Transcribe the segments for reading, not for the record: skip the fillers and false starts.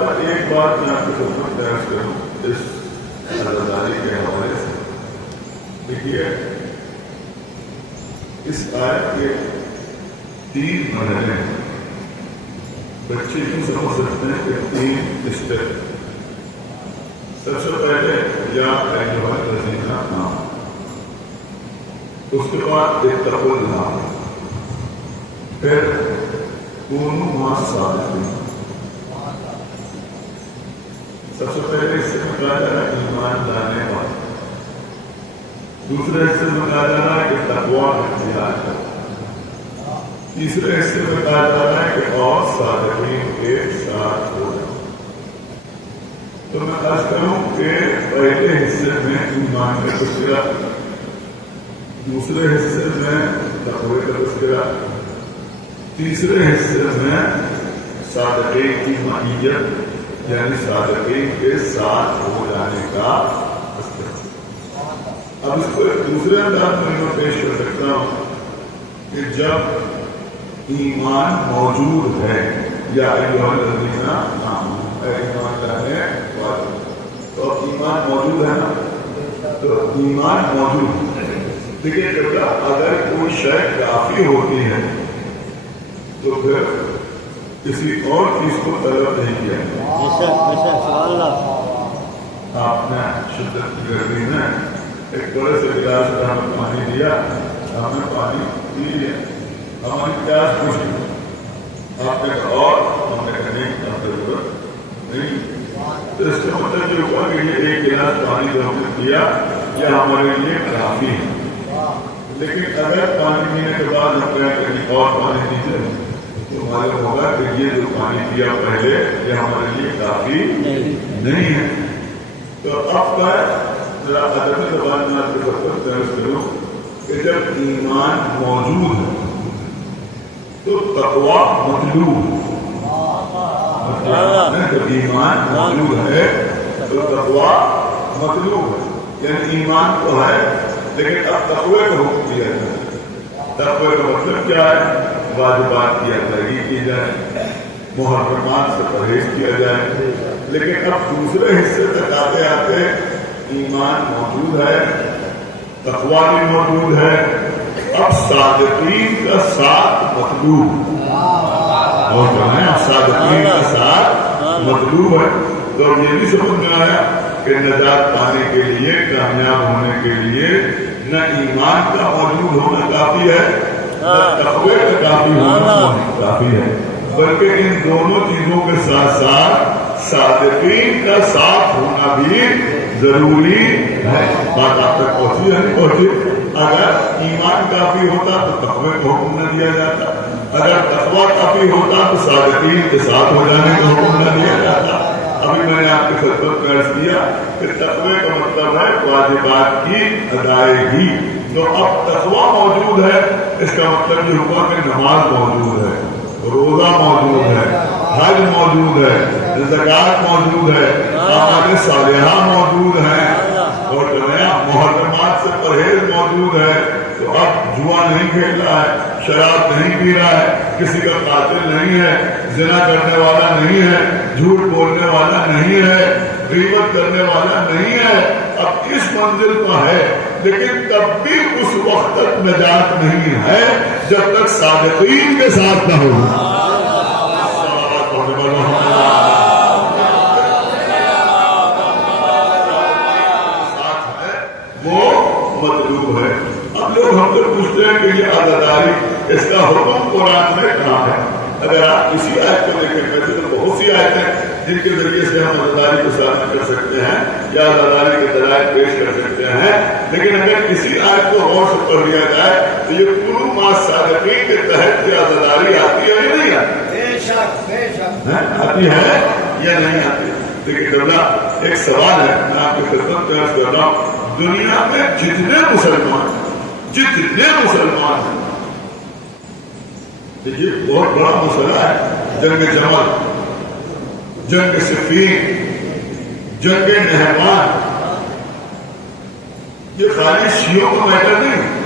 پر ایک بات میں آپ کی خدمت پیش کروں اس عزاداری کے حوالے سے. دیکھیے اس آیت کے 3 مرحلے ہیں. بچے کیوں سمجھ سکتے ہیں کہ 3 اسٹیپ. سب سے پہلے یا ایھا الذین آمنوا، اس کے بعد اتقوا اللہ، پھر کونوا مع الصادقین. سب سے پہلے اس سے بتایا جا رہا ہے ایمان لانے والا، دوسرے حصے میں بتایا جا رہا ہے کہ تقویٰ اختیار کرو، تیسرے حصے میں بتایا جا رہا ہے کہ اور صادقین کے ساتھ ہو جاؤ. تو میں عرض کروں کہ پہلے حصے میں ایمان کا تذکرہ، دوسرے حصے میں تقوی کا تذکرہ، تیسرے حصے میں صادقین کی معیت یعنی صادقین کے ساتھ ہو جانے کا تذکرہ. اب اس کو ایک دوسرے انداز میں پیش کر سکتا ہوں کہ جب ایمان موجود ہے یا ایھا الذین آمنوا، ایمان لانے والے، تو اب ایمان موجود ہے نا، تو ایمان موجود ہے. دیکھیے جب اگر کوئی شے کافی ہوتی ہے تو پھر کسی اور چیز کو طلب نہیں کیا. آپ نے شدت کی گرمی میں ایک بڑے سے گلاس میں ہمیں پانی دیا، ہم نے پانی پی لیا، ہماری پیاس بجھی، آپ نے کہا اور، ہم نے کہا نہیں ضرورت نہیں. تو اس کا مطلب یہ ہوا کہ یہ ایک گلاس پانی جو ہم نے پیا یہ ہمارے لیے کافی ہے. لیکن اگر پانی پینے کے بعد ہم کہیں کہیں اور پانی دیجیے تو معلوم ہوگا کہ یہ جو پانی پیا پہلے یہ ہمارے لیے کافی نہیں ہے. تو اب کا ذرا ادبی زبان میں آپ کے سب درج کروں کہ جب ایمان موجود ہے تو تقویٰ مطلوب ہے. جب ایمان موجود ہے تو تقویٰ مطلوب ہے، یعنی ایمان تو ہے لیکن اب تقوی کا حکم دیا جائے. تقوی کا مطلب کیا ہے؟ واجبات کی ادائیگی کی جائے، محرمات سے پرہیز کیا جائے. لیکن اب دوسرے حصے تک آتے آتے ایمان موجود ہے، تقویٰ بھی موجود ہے، اب صادقین کا ساتھ مطلوب، اور جو ہے صادقین کا ساتھ مطلوب ہے. تو یہ بھی سمجھ میں آیا کہ نجات پانے کے لیے، کامیاب ہونے کے لیے نہ ایمان کا موجود ہونا کافی ہے نہ تقوی کا کافی ہونا کافی ہے، بلکہ ان دونوں چیزوں کے ساتھ ساتھ صادقین کا ساتھ ہونا بھی ضروری ہے. بات آپ تک پہنچی ہے نہیں پہنچی؟ اگر ایمان کافی ہوتا تو تقوی کو حکم نہ دیا جاتا، اگر تقوی کافی ہوتا تو صادقین کے ساتھ ہو جانے کا حکم نہ دیا جاتا. ابھی میں نے آپ کی خدمت میں عرض کیا کہ تقوی کا مطلب ہے واجبات کی ادائیگی. تو اب تقوی موجود ہے اس کا مطلب یہ ہوا کہ نماز موجود ہے، روزہ موجود ہے، حج موجود ہے، زکوٰۃ موجود ہے، اعمال صالحہ موجود ہیں، اور جو ہے محرمات سے پرہیز موجود ہے. تو اب جوا نہیں کھیل رہا ہے، شراب نہیں پی رہا ہے، کسی کا قاتل نہیں ہے، زنا کرنے والا نہیں ہے، جھوٹ بولنے والا نہیں ہے، غیبت کرنے والا نہیں ہے. اب اس منزل پر ہے لیکن تب بھی اس وقت تک نجات نہیں ہے جب تک صادقین کے ساتھ نہ ہو. وہ مطلوب ہے. اب لوگ ہم سے پوچھتے ہیں کہ یہ عزاداری اس کا حکم قرآن میں کہاں ہے؟ اگر آپ کسی آیت کو دیکھیں گے تو بہت سی آیتیں ہیں جن کے ذریعے سے ہم عزاداری کو ثابت کر سکتے ہیں یا عزاداری کے دلائل پیش کر سکتے ہیں. لیکن اگر کسی آیت کو غور سے پڑھ لیا جائے تو یہ کونوا مع الصادقین کے تحت یہ عزاداری آتی ہے یا نہیں آتی؟ آتی ہے یا نہیں آتی؟ دیکھیے قبلہ ایک سوال ہے، میں آپ کی خدمت میں عرض کر رہا ہوں. دنیا میں جتنے مسلمان ہیں، یہ بہت بڑا مسئلہ ہے، جنگ جمل، جنگ صفین، جنگ نہروان، یہ خالی شیعوں کو میٹر نہیں.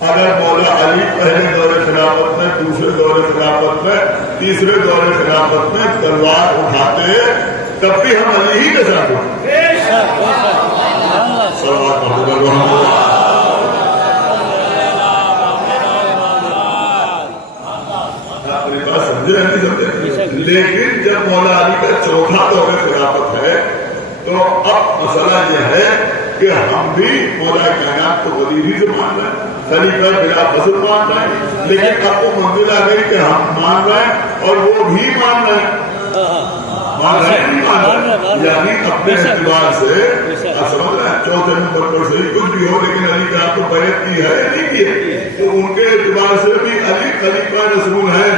اگر مولا علی پہلے دور خلافت میں، دوسرے دور خلافت میں تیسرے دور خلافت میں تلوار اٹھاتے تب بھی ہم علی ہی کے ساتھ ہوتے. لیکن جب مولا علی کا چوتھا دور خلافت ہے تو اب مسئلہ یہ ہے کہ ہم بھی مولا کائنات کو ولی بھی سے مان رہے ہیں, خلیفہ بلا فضل مان رہے ہیں, لیکن اب وہ منزل آ گئی کہ ہم مان رہے ہیں اور وہ بھی مان رہے ہیں. مان رہے ہیں نہیں مان رہے ہیں, یعنی اپنے اعتبار سے سمجھ رہے ہیں چوتھے نمبر پر سے کچھ بھی ہو, لیکن علی کا آپ کو بیعت کی ہے نہیں کی ہے, تو ان کے اعتبار سے بھی علی خلیفہ رسول ہے,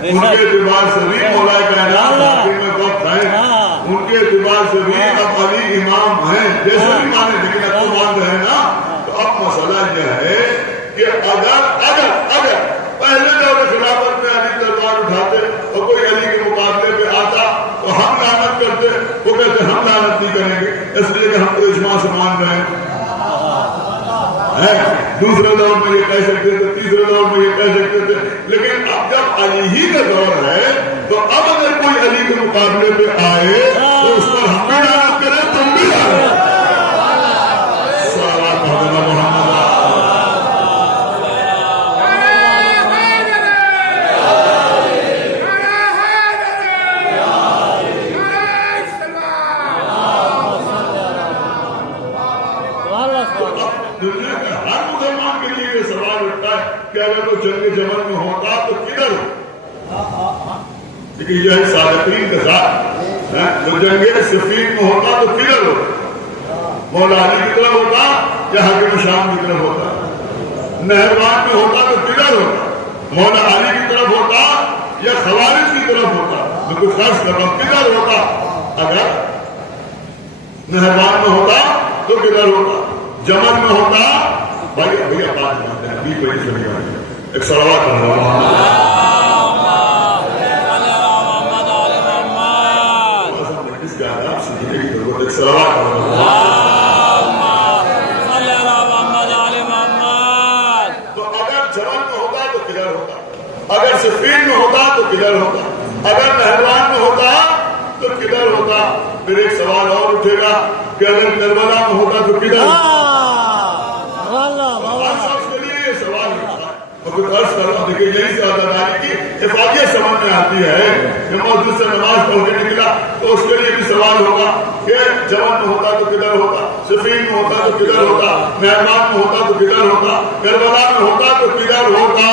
ان کے اعتبار سے بھی مولا کائنات حاکم وقت ہے, ان کے اعتبار سے بھی اب علی امام ہیں, جیسے بھی مانے لیکن اب تو مان رہے ہیں نا. تو اب مسئلہ یہ ہے کہ اگر پہلے دور خلافت میں علی تلوار اٹھاتے اور کوئی علی کے مقابلے پہ آتا تو ہم لعنت کرتے, وہ کہتے ہم لعنت نہیں کریں گے اس لیے کہ ہم تو اجماع سے مان رہے ہیں. دوسرے دور میں یہ کہہ سکتے تھے, تیسرے دور میں یہ کہہ سکتے تھے, لیکن اب جب علی ہی کا دور ہے تو اب اگر کوئی علی کے مقابلے پہ آئے تو اس پر ہم بھی لعنت کریں, تم بھی لعنت. اگر وہ جنگ جمل میں ہوتا تو کدھر, لیکن یہ ہے صادقین کے ساتھ, وہ جنگ صفین میں ہوتا تو کدھر ہوتا, مولا علی کی طرف ہوتا یا حاکم شام کی طرف ہوتا, نہروان میں ہوتا تو کدھر ہوتا, مولا علی کی طرف ہوتا یا خوارج کی طرف ہوتا, میں کچھ خاص کر رہا ہوں, کدھر ہوتا. اگر نہروان میں ہوتا تو کدھر ہوتا, جمل میں ہوتا, بھائی بھیا بات مانتے ہیں ابھی کوئی سنی بات ایک صلوات اس کا آپ سنیے کی ضرورت, ایک صلوات تو اگر جوان میں ہوتا تو کدھر ہوتا, اگر صفین میں ہوتا تو کدھر ہوتا, اگر نہروان میں ہوتا تو کدھر ہوتا. پھر ایک سوال اور اٹھے گا کہ اگر کربلا میں ہوتا تو کدھر ہوتا. دیکھیے یہی سے عدالت کی حفاظت سمجھ میں آتی ہے کہ مسجد سے نماز پڑھ کے نکلا تو اس کے لیے بھی سوال ہوگا کہ جوان میں ہوتا تو کدھر ہوتا, صفین میں ہوتا تو کدھر ہوتا, مہربان میں ہوتا تو کدھر ہوتا, کربلا میں ہوتا تو کدھر ہوتا.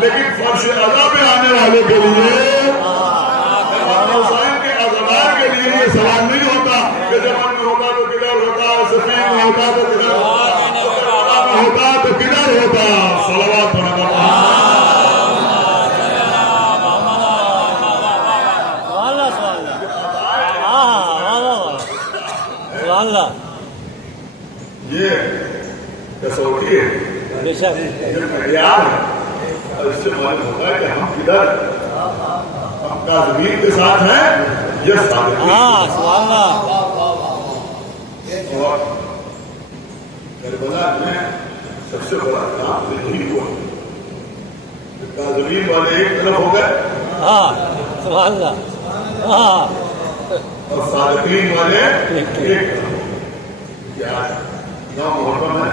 لیکن فرش اعلیٰ میں آنے والے کے لیے, حسین کے عزمار کے لیے یہ سوال نہیں ہوتا کہ جوان میں ہوتا تو کدھر ہوتا, صفین میں ہوتا تو کدھر ہوتا, کربلا میں ہوتا تو کدھر ہوتا. صلوات پڑھنا یہ کسوٹی ہے, یہ معیار ہے, اور اس سے معلوم ہوتا ہے کہ ہم کدھر, ہم کاظمین کے ساتھ ہیں یا صادقین. اور کربلا میں سب سے بڑا کام یہی ہوا, کاظمین والے ایک طرف ہو گئے اور صادقین والے ایک طرف. محرم ہے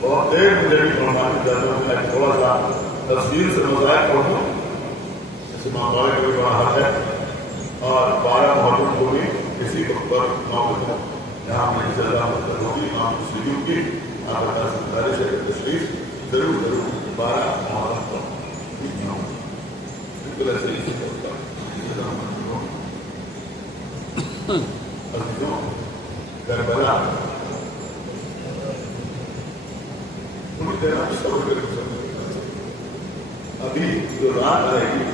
بہت دیر مجھے بھی فرمانے جاتا ہوں, میں تھوڑا سا تفصیل سے مظاہر پڑھوں. جیسے ماں کا بھی بڑا حق ہے اور 12 محرم کو بھی کسی وقت پر موقع ہے جہاں میں انشاءاللہ مطلب ہوگی امام مسلم کی آپ بتا سکتے سے تشریف ضرور 12 محرم پر بالکل ایسے ہی ہوتا کربلا ابھی جو رات آئے گی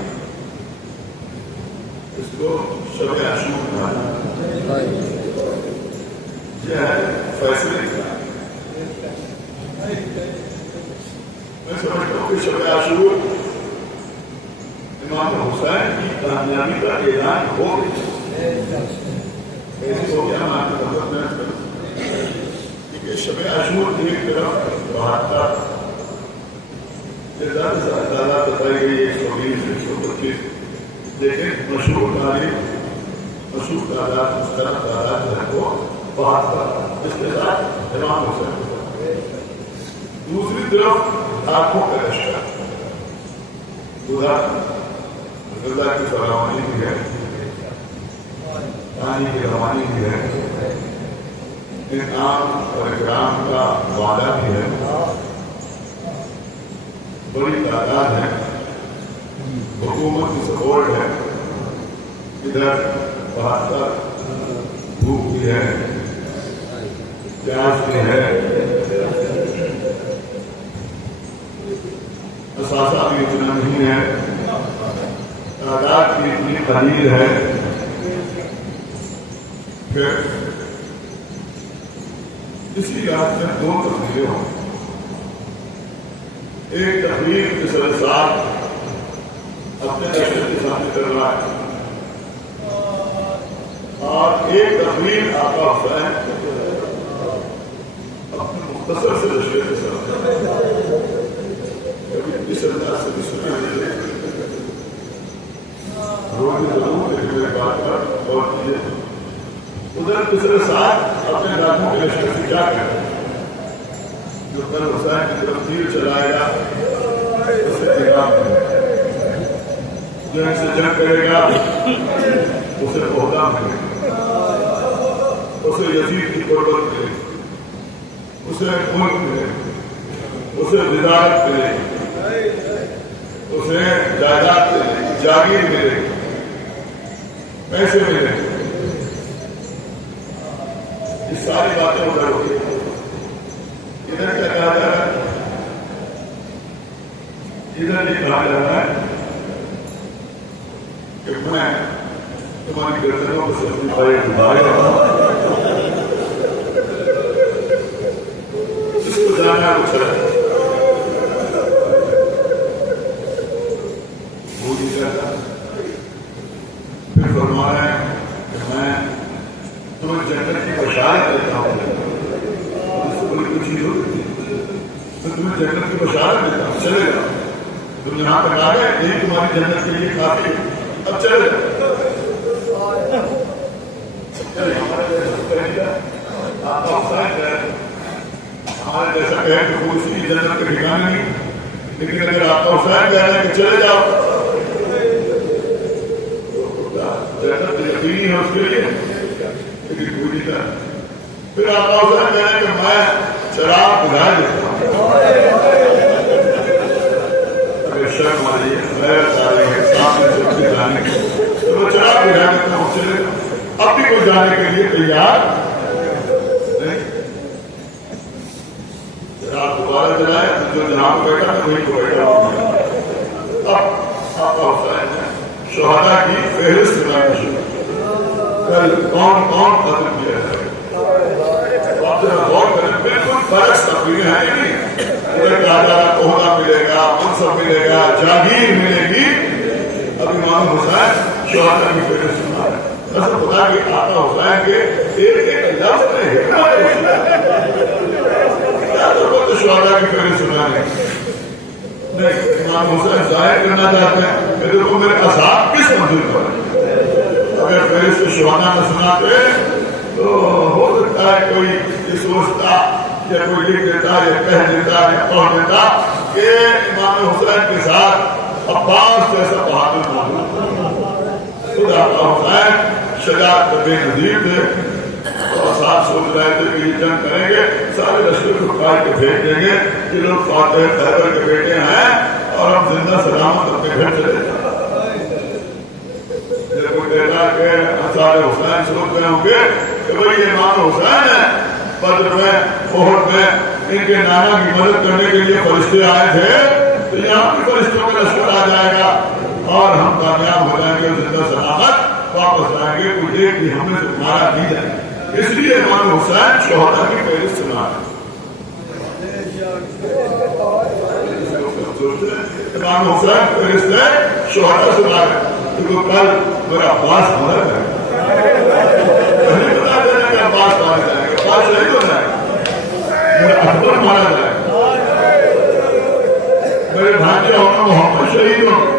اس کو شب عاشور کہا, یہ ہے فیصلے کا. میں سمجھتا ہوں کہ شب عاشور امام حسین کی کامیابی کا اعلان ہو گیا. ایسی ہو گیا میں آپ کو شب عاشور ایک طرف 72 تعداد بتائی گئی 120 125 لیکن مشہور تعداد مشترک تعداد جو ہے وہ 72 اس کے ساتھ امام حسین. دوسری طرف آنکھوں کا رشتہ اللہ کی فراوانی بھی ہے, پانی کی روانی بھی ہے, انعام اور اکرام کا وعدہ بھی ہے, بڑی تعداد ہے, حکومت کی سپورٹ ہے, ادھر 72 بھوک بھی ہے, پیاس بھی ہے, اثاثہ بھی اتنا نہیں ہے, تعداد بھی اتنی قلیل ہے. پھر اسی رات میں 2 تقریریں ہوں. ایک تقریر کے سرسار اپنے دشت کے سامنے کر رہا ہے, اور ایک تقریر آقا حسین اپنے مختصر سے دشت کے سامنے اس انداز سے بھی سنا ہے. روز ضرور ایک بات پر اور چیزیں ادھر دوسرے ساتھ اپنے دادوں کے لشکر سے کیا کریں, جو کل حسین کی طرف تیر چلائے گا اسے انعام ملے, جو ان سے جنگ کرے گا اسے عہدہ ملے, اسے یزید کی قربت ملے, اسے ملک ملے, اسے ولایت ملے, اسے جائیداد ملے, جاگیر ملے, پیسے ملے. یہ ساری باتیں ادھر ہوتی ہیں. ادھر کیا کہا جا رہا ہے؟ ادھر یہ کہا جا رہا ہے کہ میں تمہاری گردنوں کو سے اپنی بڑے ڈبائے رہا ہوں, اس کو جانا کچھ ہے وہ نہیں چاہتا. پھر فرما رہا ہے کہ میں تمہیں جنت کی بشارت دیتا ہوں, کوئی چیز ہوتی تو تمہیں جنت کی بشارت دیتا ہوں, چلے جاؤ, تم یہاں تک آ گئے, یہی تمہاری جنت کے لیے کافی ہے, اب چلے جاؤ. ہمارے جیسا کہے کہ وہ اسی کی جنت کے ٹھکانے نہیں, لیکن اگر آپ کا حسین کہہ رہے ہیں کہ چلے جاؤ, جنت یقینی ہے اس کے لیے, لیکن پوری طرح. پھر آپ کا حسین کہہ رہے ہیں کہ میں شراب بجھا دیتا ہوں. اگر شرم آ رہی ہے, غیرت آ رہی ہے, سامنے سے جانے کی, تو وہ شراب بجھا دیتا ہوں, چلے گا. اب بھی کوئی جانے کے لیے تیار نہیں. شراب دوبارہ جلائے, جو جہاں کو بیٹھا ہے وہیں کو بیٹھا. اب آپ کا حسین ہے شہداء کی فہرست بنانا شروع, کل کون کون قتل کیا ہے. آپ ذرا غور کریں, بالکل فرق تقریریں ہیں نہیں. ادھر کہا جا رہا عہدہ ملے گا, منصب ملے گا, جاگیر ملے گی. اب امام حسین شہداء کی فہرست بنا رہے ہیں. اصل خدا کے آقا حسین کے ایک ایک لفظ میں حکمت کیا ضرورت ہے شہداء کی فہرست بنانے کی. نہیں, امام حسین ظاہر کرنا چاہتے ہیں کہ دیکھو میرے اصحاب کس منزل پر ہے. اگر فہرست شہداء نہ سناتے تو ہو سکتا ہے کوئی یہ سوچتا یا کوئی لکھ دیتا یا کہہ دیتا یا پڑھ دیتا کہ امام حسین کے ساتھ عباس جیسا بہادر موجود. خدا کا حسین شجاعت بے نظیر تھے, اور صاحب سوچ رہے تھے کہ یہ جنگ کریں گے, سارے لشکر کو کاٹ کے بھیج دیں گے, یہ لوگ فاتح خیبر کے بیٹے ہیں اور ہم زندہ سلامت اپنے گھر چلے جائیں. جب کوئی کہتا کہ انصار حسین سوچ رہے ہوں گے کہ بھائی یہ امام حسین ہے, بدر میں احد میں ان کے نانا کی مدد کرنے کے لیے فرشتے آئے تھے, تو یہاں بھی فرشتوں کا لشکر آ جائے گا اور ہم کامیاب ہو جائیں گے, زندہ سلامت واپس آئیں گے, کوئی ایک بھی ہمیں سے مارا نہیں جائے گا. اس لیے امام حسین شہداء کی فہرست سنا ہے. امام حسین فہرست ہے شہداء سنا ہے, کیونکہ کل میرا عباس مارا جائے گا. پہلے بتا دیں کہ عباس مارا جائے گا, عباس شہید ہو جائے گا, میرا اکبر مارا جائے گا, میرے بھانجے ہونا محمد شہید ہوں.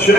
6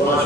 5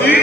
3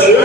6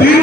3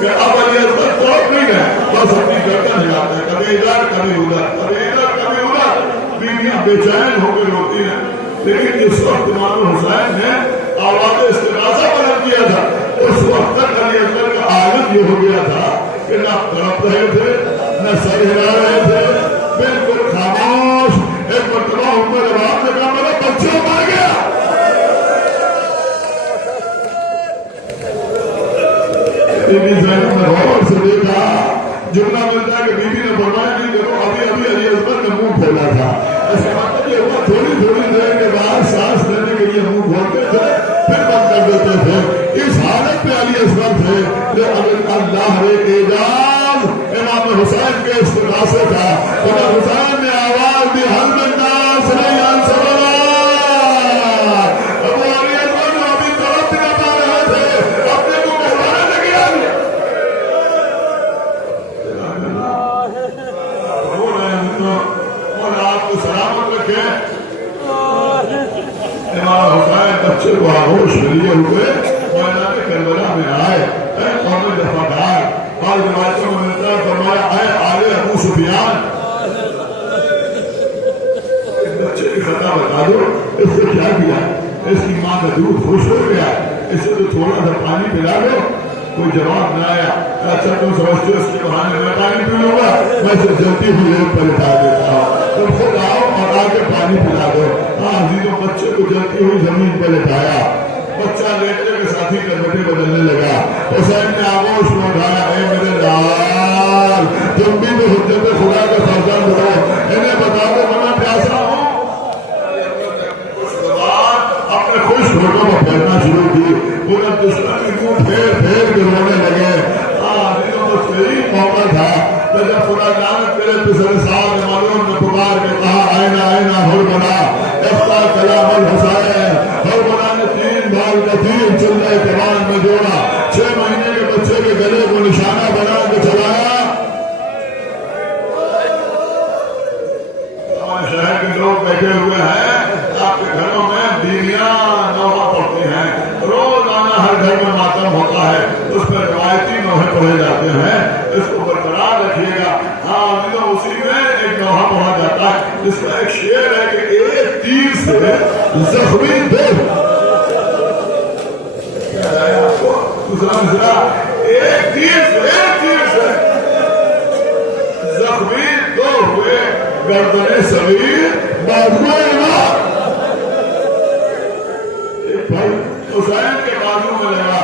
کہ اب علی اصغر طرف نہیں ہے، بس اپنی گردن ہلاتے ہیں، کبھی ادھر کبھی ادھر، کبھی ادھر کبھی ادھر، بیویاں بے چین ہو کے روتی ہیں۔ لیکن جس وقت امام حسین نے آواز استغاثہ بلند کیا تھا، اس وقت تک علی اصغر کا حالت یہ ہو گیا تھا کہ نہ تڑپ رہے تھے نہ سر ہلا رہے تھے، بالکل خاموش۔ ایک مرتبہ عمر عباس نے کہا میرا بچہ مر گیا، بی بی زینب نے غور سے دیکھا، جملہ ملتا ہے کہ بی بی نے فرمایا نہیں دیکھو ابھی ابھی علی اصغر نے منہ کھولا تھا، ایسا مطلب یہ ہوا تھوڑی تھوڑی دیر کے بعد سانس لینے کے لیے منہ کھولتے تھے پھر بند کر دیتے تھے۔ اس حالت میں علی اصغر تھے کہ اللہ نے اعجاز امام حسین کے استغاثے کا، امام حسین نے آواز دی حل میں ناس نہیں انصر اللہ، ابو علی اصغر جو ابھی طرف نہ پا رہے تھے اپنے کو کہلانے لگے اور آپ کو سلامت رکھے۔ امام حسین بچے کو آغوش میں لیے ہوئے میدان کربلا میں آئے، اے قوم دفاعدار، بعض روایتوں میں ملتا ہے فرمایا اے آل ابو سفیان، اس بچے کی خطا بتا دو، اس سے کیا کیا؟ اس کی ماں کا دودھ خوش ہو گیا، اسے تو تھوڑا سا پانی پلا دو۔ کوئی جواب نہ آیا۔ اچھا تم سمجھتے ہو اس کے بہانے میں پانی پی لوں گا، میں اسے جلتی ہوئی لیپ پر اٹھا دیتا ہوں، تم خود آؤ اور آ کے پانی پلا دو۔ ہاں عزیزوں، بچے کو جلتی ہوئی زمین پر اٹھایا، بچہ لیٹنے کے ساتھ ہی کربٹیں بدلنے لگا۔ حسین نے آغوش میں اٹھایا، اے میرے لال، تم بھی تو حجت خدا کا فرزند ہو، انہیں بتا دو میں پیاسا ہوں۔ اپنے خوش گھوٹوں میں پھیرنا شروع کی، پورا دشمن کی منہ پھیر پھیر کے رونے لگے۔ تو صحیح موقع تھا کہ جب پورا جانت تیرے پسر صاحب نے معلوم نے پکار کے کہا آئینہ آئینہ ہر بنا افتح کلام الحسین، ہر بنا نے 3 بار کا 3 چلنے کمان میں جوڑا، 6 مہینے کے بچے کے گلے کو نشانہ بنا کے چلایا۔ ہمارے شہر کے لوگ بیٹھے ہوئے ہیں، آپ کے گھروں میں بیویاں نوحہ پڑھتی ہیں، روزانہ ہر گھر میں ماتم ہوتا ہے، اس پر روایتی نوحے پڑھے جاتے ہیں، اس کو برقرار رکھیے گا۔ ہاں اسی میں ایک نوحہ پڑھا جاتا ہے جس کا ایک شعر ہے کہ ایک تیر سے زخمی دل، دوسرا ایک تیر سے زخمی دو ہوئے گردن صغیر بازو امام۔ حسین کے بازو میں لگا،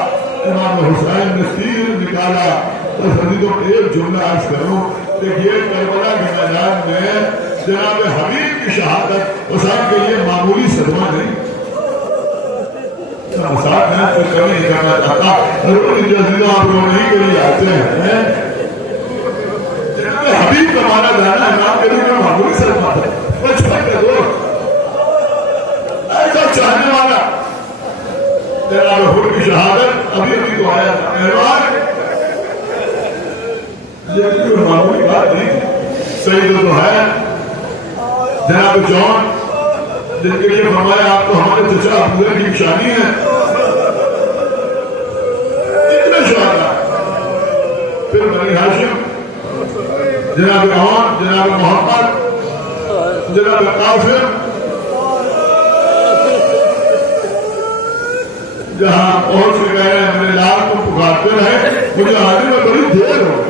امام حسین نے تیر نکالا۔ تو حضرتوں ایک جملہ عرض کروں، دیکھیے کربلا کے میدان میں جناب حبیب کی شہادت حسین کے لیے معمولی صدمہ نہیں، مساق ہے تو کبھی نہیں کرنا چاہتا، ضرور جزیدہ آپ لوگ نہیں کے لیے آتے ہیں۔ جناب حبیب کا مانا جانا امام کے لیے معمولی صدمہ ہے، بچپن کے دوست ایسا چاہنے والا جناب حر کی شہادت ابھی ابھی تو آیا تھا مہربان، لیکن کوئی معمولی بات نہیں۔ سید تو ہے جناب جون، جن کے لیے فرمایا آپ تو ہمارے چچا ابوذر کی نشانی ہے، اتنے شہداء، پھر بنی ہاشم، جناب عون، جناب محمد، جناب قاسم، جہاں پہنچ کے گئے میرے لال کو پکارتے رہے، مجھے آنے میں بڑی دیر ہو۔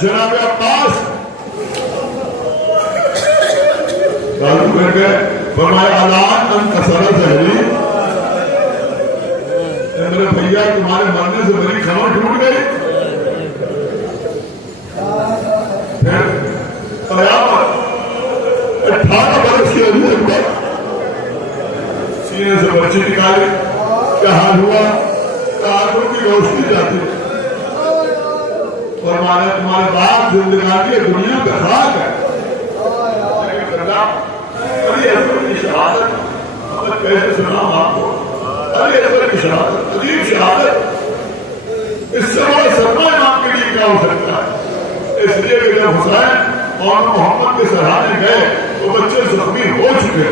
جناب عباس دارو کر کے فرمایا الان انت سر زہری، میرے بھیا تمہارے مرنے سے میری خبر ٹوٹ گئی۔ پھر قیامت 18 برس کے اندر سینے سے بچی نکالی، کیا حال ہوا؟ آنکھوں کی روشنی جاتی، اور تمہارے باپ زندگانی دنیا کا خاک ہے، علی اصغر کی شہادت میں کیسے سناؤں آپ کو؟ علی اصغر کی شہادت عجیب شہادت، اس سے بڑا صدمہ امام کے لیے کیا ہو سکتا ہے؟ اس لیے کہ جب حسین اور محمد کے سرانے گئے تو بچے زخمی ہو چکے،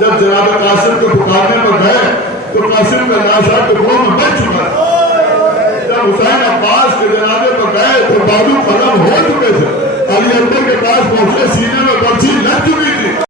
جب جناب قاسم کو پکارنے پر گئے تو قاسم کا ناشا کے قوم بچ چکا تھا. جب حسین عباس کے جنازے پر گئے تو بازو ختم ہو چکے تھے. علی اکبر کے پاس پہنچے, سینے میں برچھی لگ چکی تھی.